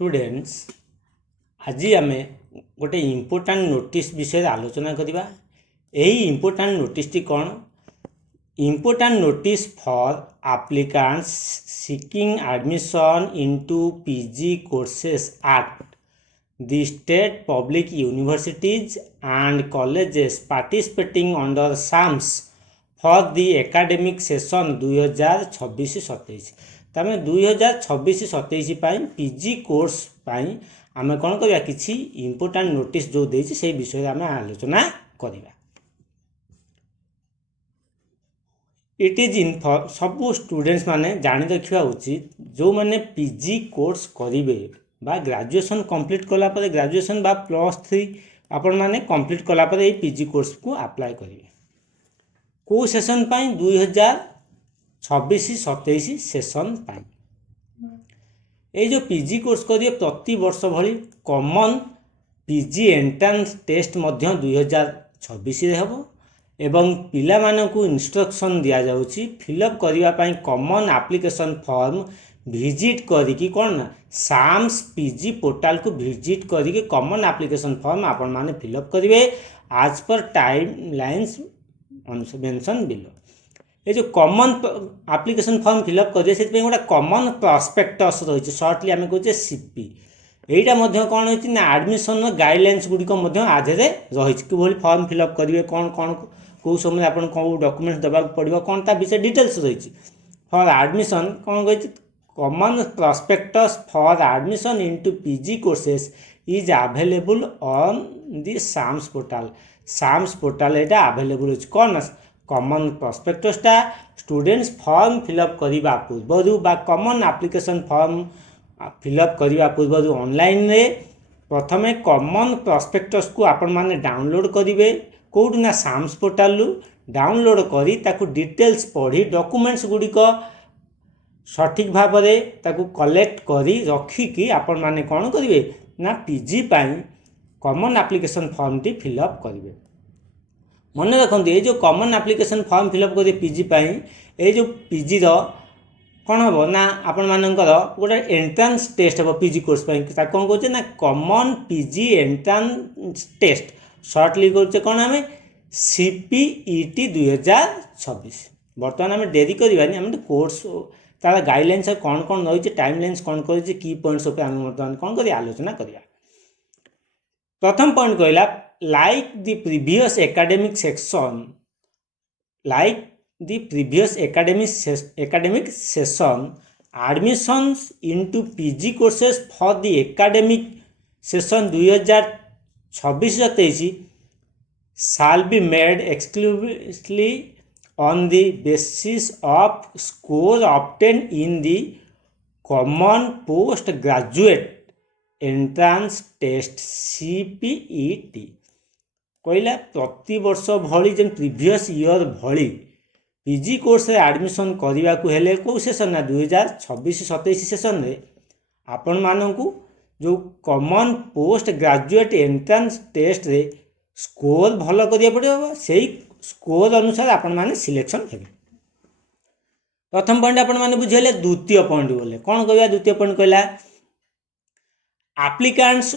Students आज आम गोटे इम्पोर्टाट नोटिस विषय आलोचना करवा। यही इम्पोर्टाट नोटिस टी कौन? Important notice for applicants seeking admission into PG courses at the state public universities and colleges participating under SAMS for the academic session 2026-27। तमें 2026-27 पीजी कोर्स आम कौन करवा किसी इम्पोर्टाट नोटिस जो देछि से विषय आम आलोचना करवा। इट इज इन सबू स्टूडेंट्स माने जानी रखा उचित जो मैंने पीजी कोर्स करेंगे बा ग्रेजुएशन कंप्लीट कला पर ग्रेजुएशन बा +3 आपण माने कंप्लीट कला पर ये पीजी कोर्स को अप्लाई करेंगे को सेशन 2026-27 सेशन ये जो पीजी कोर्स करिए प्रति वर्ष भली कॉमन पीजी एंट्रांस टेस्ट 2026 हेबो एवं पिला मानकु इंस्ट्रक्शन दिया जाउची फिलअप करिवा पई कॉमन एप्लिकेशन फॉर्म विजिट करिकी कौन ना साम्स पीजी पोर्टाल को विजिट करिकी कॉमन एप्लिकेशन फॉर्म आपण माने फिलअप करिवे आज पर टाइम लाइन्स मेंशन बिलो। ये जो कॉमन एप्लिकेशन फॉर्म फिलअप करिवे से गोटे कॉमन प्रॉस्पेक्टस रही सर्टली आम कहे सीपी यहीटा कौन होती ना एडमिशन गाइडलाइंस गुड़िक आधे रही कि फॉर्म फिलअप करेंगे कौन कौन कौ समय आप डॉक्यूमेंट्स देवा पड़ो कौन ता विषय डिटेल्स रही फॉर एडमिशन कौन कही common prospectus for admission into PG courses is available on the SAMS portal. SAMS portal एटा अवेलेबल अच्छे कौन ना कॉमन प्रॉस्पेक्टसटा स्टूडेंट्स फॉर्म फिलअप करने पूर्वर बा कॉमन एप्लिकेशन फॉर्म फिलअप करने पूर्वर ऑनलाइन रे प्रथमे कॉमन प्रॉस्पेक्टस को आपण माने डाउनलोड करेंगे कौट ना साम्स पोर्टाल डाउनलोड करी ताकू डिटेल्स पढ़ी डॉक्यूमेंट्स गुड़िक सठिक भाव में ताकू कलेक्ट करी रखिकी आपण माने कौन करेंगे ना PG pi common application form T fill up करेंगे। मन रखु ये जो कॉमन एप्लिकेशन फॉर्म फिलअप करेंगे पीजी पाई ये जो पीजी रो कौन हम ना आपण मानकर गोटे एंट्रांस टेस्ट हम पीजी कोर्स कौन कहे ना common PG entrance test shortly कौन आम सीपीईटी 2026। बर्तमान आम डेरी करवानी आम कोर्स तार गाइडलाइंस कौन कौन रही टाइमलाइंस कौन कर की पॉइंट्स आम बर्तमान कौन कर आलोचना करवा। प्रथम पॉइंट कहला like the previous academic section like the previous academic session admissions into PG courses for the academic session 2026-27 shall be made exclusively on the basis of score obtained in the common postgraduate entrance test CPET। कहला प्रति वर्ष भली जेन previous year भली PG course रे admission करने को हेले कौ सेशन ना 2026-27 सेशन रे आपण मानकु जो common post graduate entrance test रे स्कोर भल करिया पड़ो से स्कोर अनुसार आपण माने सिलेक्शन हेबे। प्रथम पॉइंट आपण माने बुझेले। द्वितीय पॉइंट बोले कौन कहया द्वितीय पॉइंट कहला applicants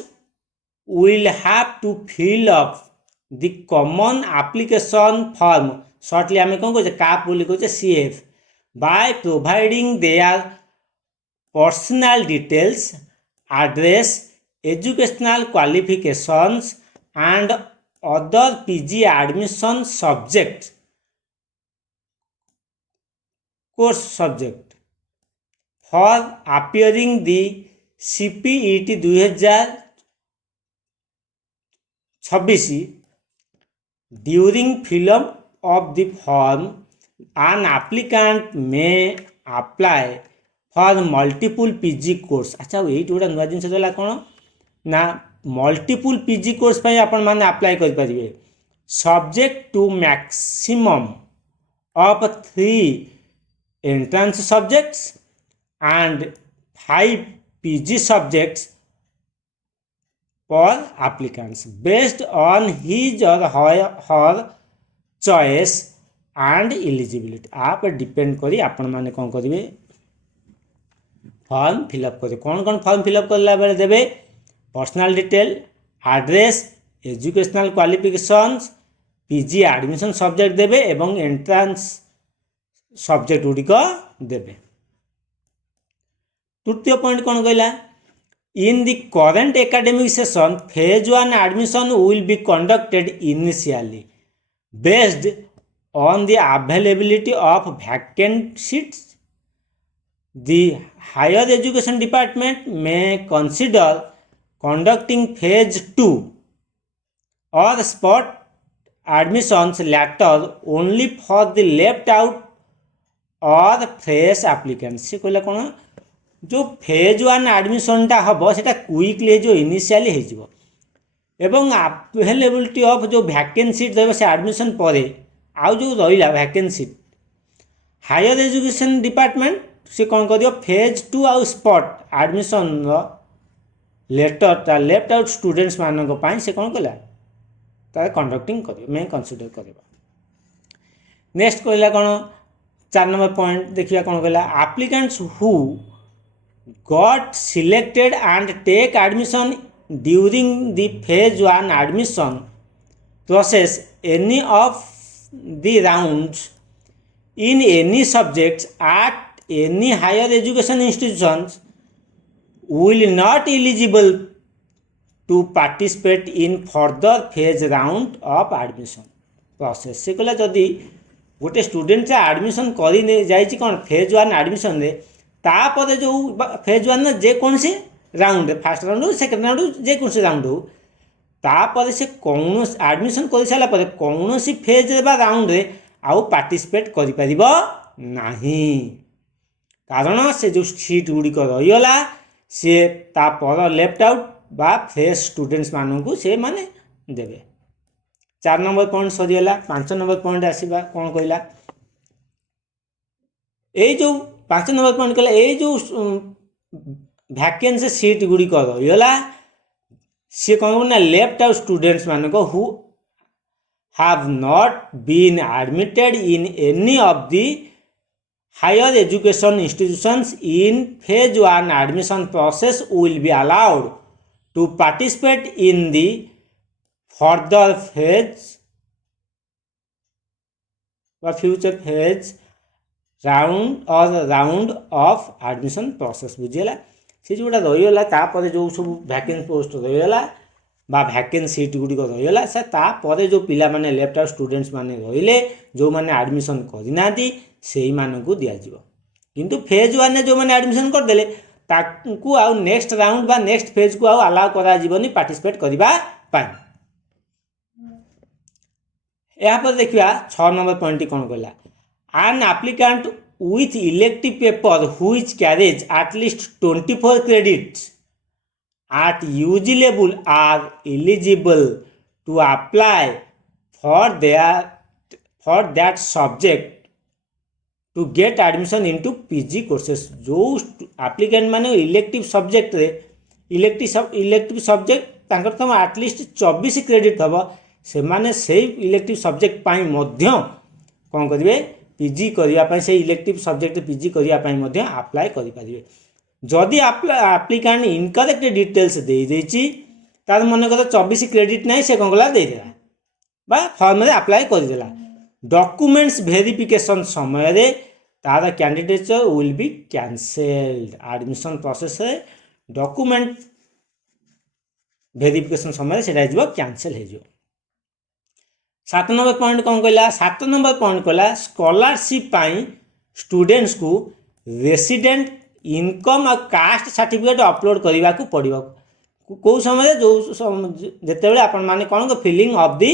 will have to fill up the common application form shortly आम कौन कहे काप बोली कहे CF by providing their personal details address educational qualifications and other PG admission subject course subject for appearing the CPET 2026 during fill up of the form an applicant may apply for multiple PG course। अच्छा ये गोटे नुआ जिन देला कौन ना multiple PG course पे आपण माने अप्लाई कर परिवे subject to maximum of 3 entrance subjects and 5 PG subjects for applicants based on his or her choice and eligibility आप डिपेंड करी आपण माने कौन करेंगे फॉर्म फिलअप करेंगे। कौन फॉर्म फिलअप करला बेले देवे? Personal detail, address, educational qualifications, PG admission subject देवे एवं एंट्रांस सब्जेक्ट गुड़िक देवे। तृतीय पॉइंट कौन कहला? In the current academic session phase 1 admission will be conducted initially based on the availability of vacant seats. The higher education department may consider conducting phase 2 or spot admissions later only for the left out or fresh applicants. से कहला कौन? जो phase 1 एडमिशनटा हम से quickly जो initially हो एवं availability of जो वैकेंट सीट रही से एडमिशन पर आउ जो रहा वैकेंसी हायर एजुकेशन डिपार्टमेंट से कौन कर फेज 2 आउ spot admission later left out students मानक से कौन कला तार कंडक्टिंग कर मैं कनसीडर कर। नेक्स्ट कहला कौन? 4 नंबर पॉइंट देखिए कौन कहला? Applicants who got selected and take admission during the phase 1 admission process any of the rounds in any subjects at any higher education institutions will not eligible to participate in further phase round of admission process। से कहला जदि गोटे student admission कर जाइए कौन phase 1 admission रे तापर जो फेज 1 जेकोसी round first round second round जेकोसी राउंड हो तापर से कौन एडमिशन कर सारा कौन फेज राउंड रे आउ पार्टिसिपेट कर कारण से जो सीट गुड़िक रहीगला सी तापर लेफ्ट आउट बा फ्रेश स्टूडेंट्स मानू से माने देवे। 4 नंबर पॉइंट सरीगला। 5 नंबर पॉइंट आसवा कौन कहला? ये जो 5 नंबर पॉइंट कहला ये जो वैकेंसी सीट गुड़िक रहीगला सी कौन ना लेफ्ट आउट स्टूडेंट्स मानक who have not been admitted in any of the higher education institutions in phase 1 admission process will be allowed to participate in the further phase व future phase round of admission process. बुझीगला? से जोटा रहीगला तापर जो सब vacant post रहीगला बा vacant seat गुड़िक रहीगला से तापर जो पिला माने लेफ्ट आउट स्टूडेंट्स माने रहिले जो माने एडमिशन करना से मानू दिज्व किंतु फेज 1 जो माने एडमिशन करदे ताकू आउ नेक्स्ट राउंड बा नेक्स्ट फेज को आउ अलाउ करा जीवनी पार्टिसिपेट करबा पाई। यापर देखिया 6 नंबर पॉइंट कौन कहला? An applicant with elective paper which carries at least 24 credits at UG level are eligible to apply for that subject to get admission into PG courses। जो applicant माने elective subject रे elective subject तांकर तो at least 24 credit हम से माने से elective subject पाई मध्य कौन करेंगे पीजी करने से इलेक्टिव सब्जेक्ट पीजी करने अप्लाई करेंगे। जदि एप्लिकेंट इनकरेक्ट डिटेल्स देदेची तार मन कर 24 क्रेडिट ना से कौन कला देदेला बा फॉर्म रे अप्लाई करदेला डॉक्यूमेंट्स वेरिफिकेशन समय रे तार candidature will be cancelled. Admission process रे डॉक्यूमेंट वेरिफिकेशन समय से कैंसल हो। 7 नंबर पॉइंट कौन कहला? 7 नंबर पॉइंट कहला स्कॉलरशिप पाई स्टूडेंट्स को रेसिडेंट इनकम और कास्ट सर्टिफिकेट अपलोड करने को पड़ो कौ समय जो जिते आपण मैंने कौन को filling of the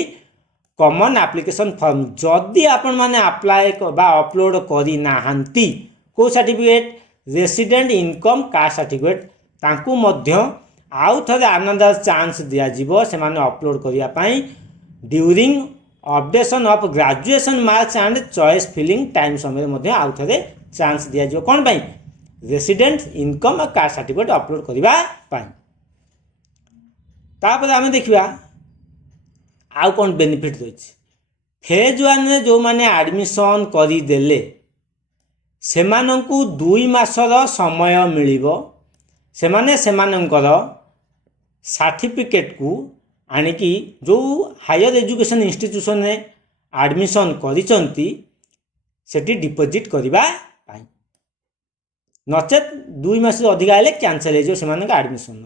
common application form जदि आपण मैंने अप्लाई बा अपलोड करना कौ certificate resident income caste certificate तांकु मध्य आउ थे अनदर चांस दिज्व से अपलोड करने during updation of graduation marks and choice filling time समय आउ थे चांस दिज्व कौन पाई रेसिडेंट इनकम और कास्ट सर्टिफिकेट अपलोड करने। तापर आम देखा आउ कौन बेनिफिट रही फेज 1 जो मैंने एडमिशन करदे ସେମାନଙ୍କୁ 2 ମାସର ସମୟ ମିଳିବ। ସେମାନେ ସେମାନଙ୍କର ସାର୍ଟିଫିକେଟକୁ ଆଣିକି ଯେଉଁ ହାୟର ଏଜୁକେସନ୍ ଇନଷ୍ଟିଟ୍ୟୁସନରେ ଆଡ଼ମିସନ୍ କରିଛନ୍ତି ସେଠି ଡିପୋଜିଟ୍ କରିବା ପାଇଁ, ନଚେତ୍ 2 ମାସରୁ ଅଧିକା ହେଲେ କ୍ୟାନସଲ୍ ହେଇଯିବ ସେମାନଙ୍କ ଆଡ଼ମିସନ୍।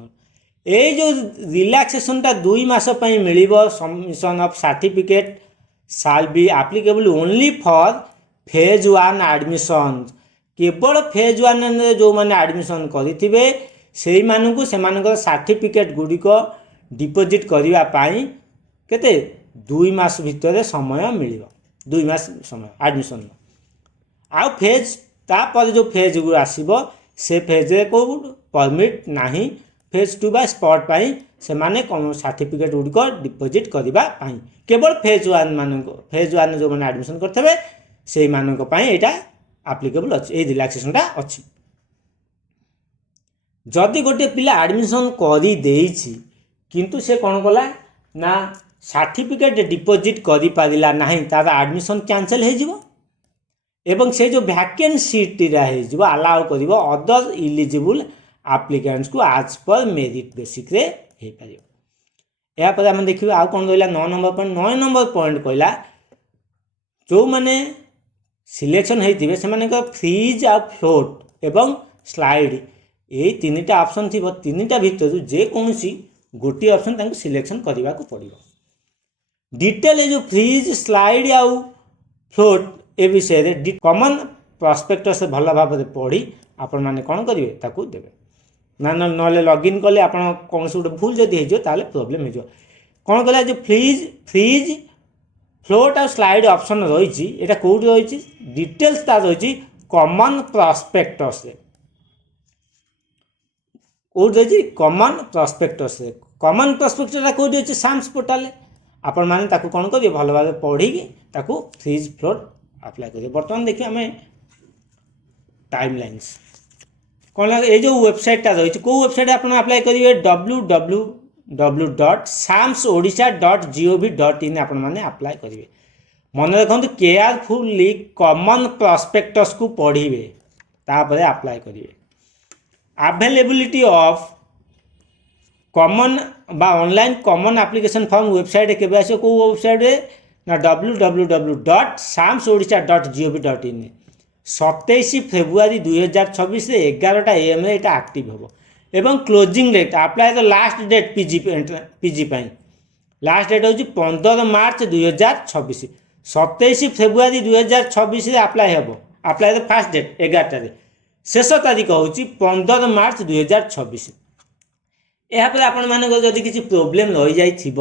ଏଇ ଯେଉଁ ରିଲାକ୍ସେସନଟା 2 ମାସ ପାଇଁ ମିଳିବ, submission of certificate shall be applicable only for phase 1 admission. କେବଳ ଫେଜ୍ 1ରେ ଯେଉଁମାନେ ଆଡ଼ମିସନ୍ କରିଥିବେ ସେଇମାନଙ୍କୁ ସେମାନଙ୍କର ସାର୍ଟିଫିକେଟ୍ ଗୁଡ଼ିକ ଡିପୋଜିଟ୍ କରିବା ପାଇଁ କେତେ 2 ମାସ ଭିତରେ ସମୟ ମିଳିବ, 2 ମାସ ସମୟ ଆଡ଼ମିସନ୍। ଆଉ ଫେଜ୍ ତାପରେ ଯେଉଁ ଫେଜ୍ ଆସିବ ସେ ଫେଜ୍ରେ କେଉଁ ପରମିଟ୍ ନାହିଁ, ଫେଜ୍ 2 ବା ସ୍ପଟ୍ ପାଇଁ ସେମାନେ ସାର୍ଟିଫିକେଟ୍ ଗୁଡ଼ିକ ଡିପୋଜିଟ୍ କରିବା ପାଇଁ, କେବଳ ଫେଜ୍ 1 ଯେଉଁମାନେ ଆଡ଼ମିସନ୍ କରିଥିବେ ସେଇମାନଙ୍କ ପାଇଁ ଏଇଟା ଆପ୍ଲିକେବୁଲ୍ ଅଛି, ଏଇ ରିଲାକ୍ସେସନଟା ଅଛି। ଯଦି ଗୋଟିଏ ପିଲା ଆଡ଼ମିସନ୍ କରିଦେଇଛି କିନ୍ତୁ ସେ କ'ଣ କଲା ନା ସାର୍ଟିଫିକେଟ୍ ଡିପୋଜିଟ୍ କରିପାରିଲା ନାହିଁ, ତା'ର ଆଡ଼ମିସନ୍ କ୍ୟାନସଲ୍ ହେଇଯିବ ଏବଂ ସେ ଯେଉଁ ଭ୍ୟାକେନ୍ସି ସିଟ୍ଟା ହେଇଯିବ ଆଲାଉ କରିବ ଅଦର ଇଲିଜିବୁଲ୍ ଆପ୍ଲିକାଣ୍ଟସକୁ ଆଜ୍ ପର୍ ମେରିଟ୍ ବେସିକ୍ରେ ହେଇପାରିବ। ଏହାପରେ ଆମେ ଦେଖିବା ଆଉ କ'ଣ ରହିଲା 9 ନମ୍ବର ପଏଣ୍ଟ। 9 ନମ୍ବର ପଏଣ୍ଟ କହିଲା ଯେଉଁମାନେ ସିଲେକ୍ସନ୍ ହେଇଥିବେ ସେମାନଙ୍କ ଫ୍ରିଜ୍ ଆଉ ଫ୍ଲୋଟ୍ ଏବଂ ସ୍ଲାଇଡ୍ ଏଇ 3ଟା ଅପସନ୍ ଥିବ, 3ଟା ଭିତରୁ ଯେକୌଣସି ଗୋଟିଏ ଅପସନ୍ ତାଙ୍କୁ ସିଲେକ୍ସନ୍ କରିବାକୁ ପଡ଼ିବ। ଡିଟେଲ୍ ଏ ଯେଉଁ ଫ୍ରିଜ୍ ସ୍ଲାଇଡ୍ ଆଉ ଫ୍ଲୋଟ୍ ଏ ବିଷୟରେ କମନ୍ ପ୍ରସ୍ପେକ୍ଟସ୍ ଭଲ ଭାବରେ ପଢ଼ି ଆପଣମାନେ କ'ଣ କରିବେ ତାକୁ ଦେବେ, ନହେଲେ ଲଗ୍ଇନ୍ କଲେ ଆପଣ କୌଣସି ଗୋଟେ ଭୁଲ ଯଦି ହେଇଯିବ ତାହେଲେ ପ୍ରୋବ୍ଲେମ୍ ହେଇଯିବ। କ'ଣ କହିଲା ଯେଉଁ ଫ୍ରିଜ୍ ଫ୍ଲୋଟ୍ ଆଉ ସ୍ଲାଇଡ୍ ଅପସନ୍ ରହିଛି ଏଇଟା କେଉଁଠି ରହିଛି, ଡିଟେଲ୍ସ ତା ରହିଛି କମନ୍ ପ୍ରସ୍ପେକ୍ଟସ୍ରେ। କେଉଁଠି ରହିଛି କମନ୍ ପ୍ରସ୍ପେକ୍ଟସ୍ରେ। କମନ୍ ପ୍ରସ୍ପେକ୍ଟସ୍ଟା କେଉଁଠି ଅଛି ସାମ୍ସ ପୋର୍ଟାଲରେ। ଆପଣମାନେ ତାକୁ କ'ଣ କରିବେ ଭଲ ଭାବେ ପଢ଼ିକି ତାକୁ ଫ୍ରିଜ୍ ଫ୍ଲୋଟ୍ ଆପ୍ଲାଏ କରିବେ। ବର୍ତ୍ତମାନ ଦେଖିବା ଆମେ ଟାଇମ୍ ଲାଇନ୍ସ କ'ଣ ଲାଗେ, ଏଇ ଯେଉଁ ୱେବସାଇଟ୍ଟା ରହିଛି କେଉଁ ୱେବସାଇଟ୍ ଆପଣ ଆପ୍ଲାଏ କରିବେ www.samsodisha.gov.in ଆପଣମାନେ ଆପ୍ଲାଏ କରିବେ। ମନେ ରଖନ୍ତୁ କେୟାରଫୁଲି କମନ୍ ପ୍ରସ୍ପେକ୍ଟସ୍କୁ ପଢ଼ିବେ ତାପରେ ଆପ୍ଲାଏ କରିବେ। ଆଭେଲେବିଲିଟି ଅଫ୍ କମନ୍ ବା online common application form website କେବେ ଆସିବ, କେଉଁ ୱେବସାଇଟ୍ରେ ନା www.samsodisha.gov.in। 27 ଫେବୃଆରୀ 2026 11ଟା AM ଏଇଟା ଆକ୍ଟିଭ୍ ହେବ ଏବଂ କ୍ଲୋଜିଂ ଡେଟ୍ ଆପ୍ଲାଏର ଲାଷ୍ଟ ଡେଟ୍ ପିଜି ପାଇଁ ଲାଷ୍ଟ ଡେଟ୍ ହେଉଛି 15 ମାର୍ଚ୍ଚ 2026। 27 ଫେବୃଆରୀ 2026ରେ ଆପ୍ଲାଏ ହେବ, ଆପ୍ଲାଏର ଫାଷ୍ଟ ଡେଟ୍ 11ଟାରେ, ଶେଷ ତାରିଖ ହେଉଛି 15 ମାର୍ଚ୍ଚ 2026। ଏହାପରେ ଆପଣମାନଙ୍କର ଯଦି କିଛି ପ୍ରୋବ୍ଲେମ୍ ରହିଯାଇଥିବ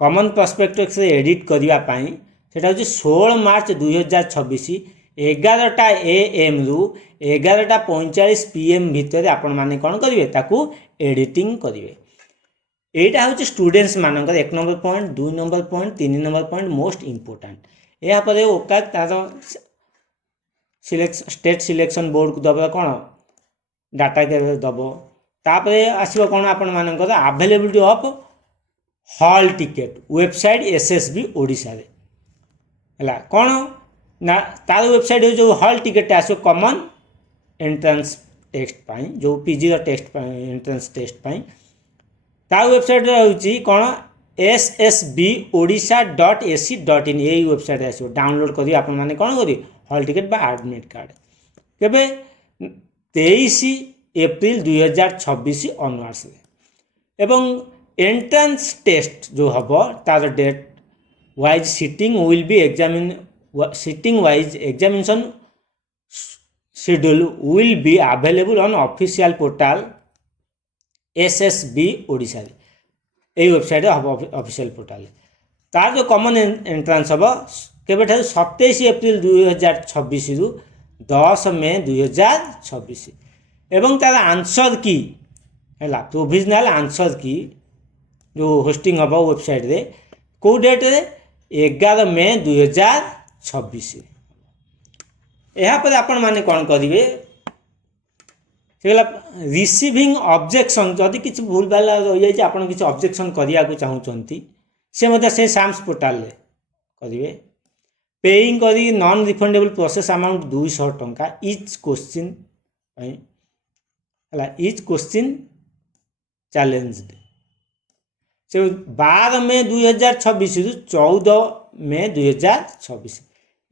କମନ୍ ପ୍ରସ୍ପେକ୍ଟସ୍ରେ ଏଡ଼ିଟ୍ କରିବା ପାଇଁ ସେଇଟା ହେଉଛି 16 ମାର୍ଚ୍ଚ 2026 11ଟା AM-ରୁ 11:45 PM ଭିତରେ ଆପଣମାନେ କ'ଣ କରିବେ ତାକୁ ଏଡ଼ିଟିଂ କରିବେ। এইটা হচ্ছে স্টুডেন্টস মানଙ୍କର 1 নম্বর পয়েন্ট 2 নম্বর পয়েন্ট 3 নম্বর পয়েন্ট মোस्ट ইম্पोर्टाट। यापर ओकाक तार स्टेट सिलेक्शन बोर्ड को दब कौन डाटा दब तापर आसो कौन आपण मानकर availability of hall ticket website SSB Odisha रे है कौन ना तार वेबसाइट जो हॉल टिकेट आसो कॉमन एंट्रेंस टेस्ट पाई जो पीजी टेस्ट एंट्रेंस टेस्ट पाई ता वेबसाइट रही कौन ssbodisha.ac.in यही वेबसाइट आसो डाउनलोड करी आपण माने कौन करी हॉल टिकेट बा एडमिट कार्ड केबे 23 एप्रिल 2026 ऑनवर्ड्स एवं एंट्रेंस टेस्ट जो हम तार date wise sitting will be examine sitting wise examination schedule will be available on official portal SSB Odisha यही वेबसाइट हम ऑफिशियल पोर्टल तार जो कॉमन एंट्रेंस हम केबे 27 एप्रिल 2026 रु 10 मई 2026 एवं तार आंसर की है प्रोविजनल आंसर की जो होस्टिंग हम वेबसाइट रे को डेट रे 11 मई 2026 यापर आपण माने कौन करेंगे रिसीविंग ऑब्जेक्शन जदि किसी भूल भाल रही जाए आप किसी ऑब्जेक्शन करने को चाहते से साम्स पोर्टाल करेंगे पेइंग करी नॉन रिफंडेबल प्रोसेस अमाउंट 200 टंका इच क्वेश्चन है इच क्वेश्चन चैलेंज्ड से 12 मई 2026 रु 14 मई 2026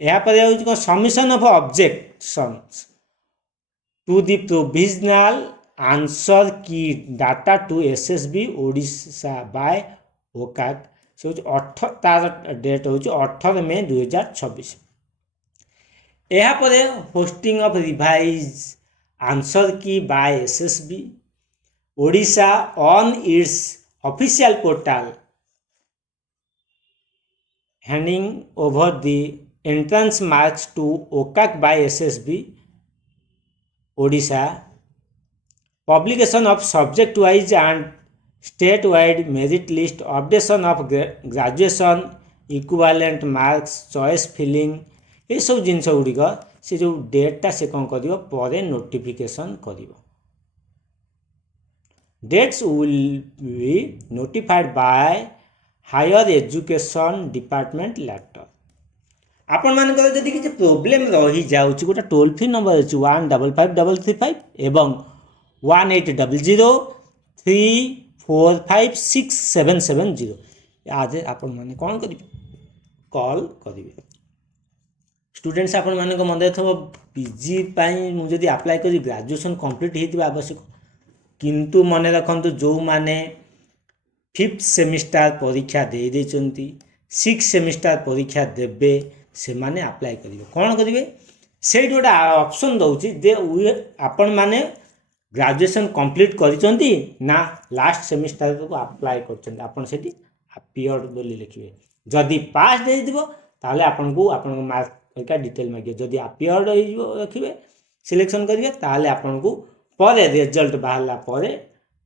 यापर हूँ submission of objections to the provisional answer key data to SSB Odisha by ओकाक से तार डेट हूँ 18 मई 2026 यापर hosting of revise answer key by SSB Odisha on its official portal handing over the entrance marks to OCAC by SSB Odisha, publication of subject wise and state wide merit list, updation of graduation equivalent marks, choice filling ये सब जिनस गुड़िक से जो data से कौन कर पर notification कर dates will be notified by higher education department letter आपण मानकर जदि किसी प्रोब्लेम रही जाउची गोटे टोल फ्री नंबर अच्छी 155535 एवं 1800345670 आज आपण माने कौन करेंगे कॉल करेंगे स्टूडेंट्स आपण मानक मन थो पीजी मुझे अप्लाई करी ग्रेजुएशन कंप्लीट होता आवश्यक किंतु मन रखु जो माने 5th सेमिस्टर परीक्षा दे देचंती 6th सेमिस्टर परीक्षा देबे से माने अप्लाई करेंगे कौन करेंगे से गोटे ऑप्शन दौची दे आपण माने ग्रेजुएशन कंप्लीट करिसंती ना लास्ट सेमिस्टर को अप्लाई करछंती आपण सेठी अपीयर्ड बोली लिखिबे जदि पास दे दिबो ताले आपण को आपण मार्क का डिटेल मागे जदि अपीयर्ड रखिबे सिलेक्शन करिवे ताले आपण को पर रिजल्ट बाहरला पर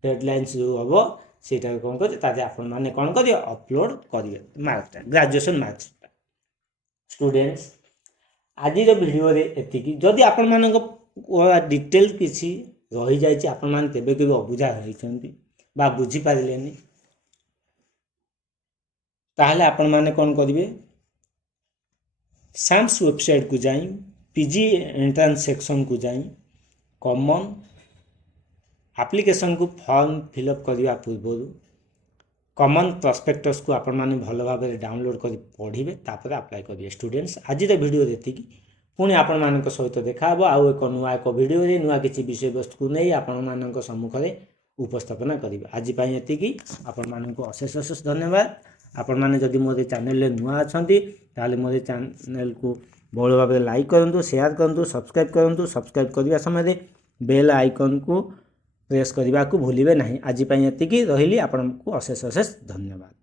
डेडलाइन जो हबो सेटा कौन कर आपण माने कौन करिवे अपलोड करिवे मार्कटा ग्रेजुएशन मार्क्स स्टूडेंट्स आज वीडियो रे एतिकी जदि आपण मानक डिटेल किसी रही जाइए आपण मान तेबे केबे अबुझा होइछंती बा बुझी पारिलेनी ताहले आपण माने कौन करिवे साम्स वेबसाइट को जाई पीजी एंट्रेंस सेक्शन को जाई कॉमन एप्लिकेशन को फॉर्म फिलअप करने पूर्व कॉमन प्रोस्पेक्टस को आपण माने भल भाव डाउनलोड कर पढ़े तापर अप्लाई करेंगे स्टूडेंट्स आज वीडियो देखी पुणी आपण मान सहित देखा आउ एक नुआ एक वीडियो रे नुआ किसी विषय वस्तु को नहीं आपण मान सम्मुखें उपस्थापना करेंगे आज ये आपण मान अशेष अशेष धन्यवाद आपण मैंने जदि मोर चैनल नुआ अच्छा ताले मोर चैनल को बहुल भाव लाइक करूँ शेयर करूँ सब्सक्राइब करने समय बेल आइकन को प्रेस करने को भूलिए ना आज ये रही आपको अशेष अशेष धन्यवाद।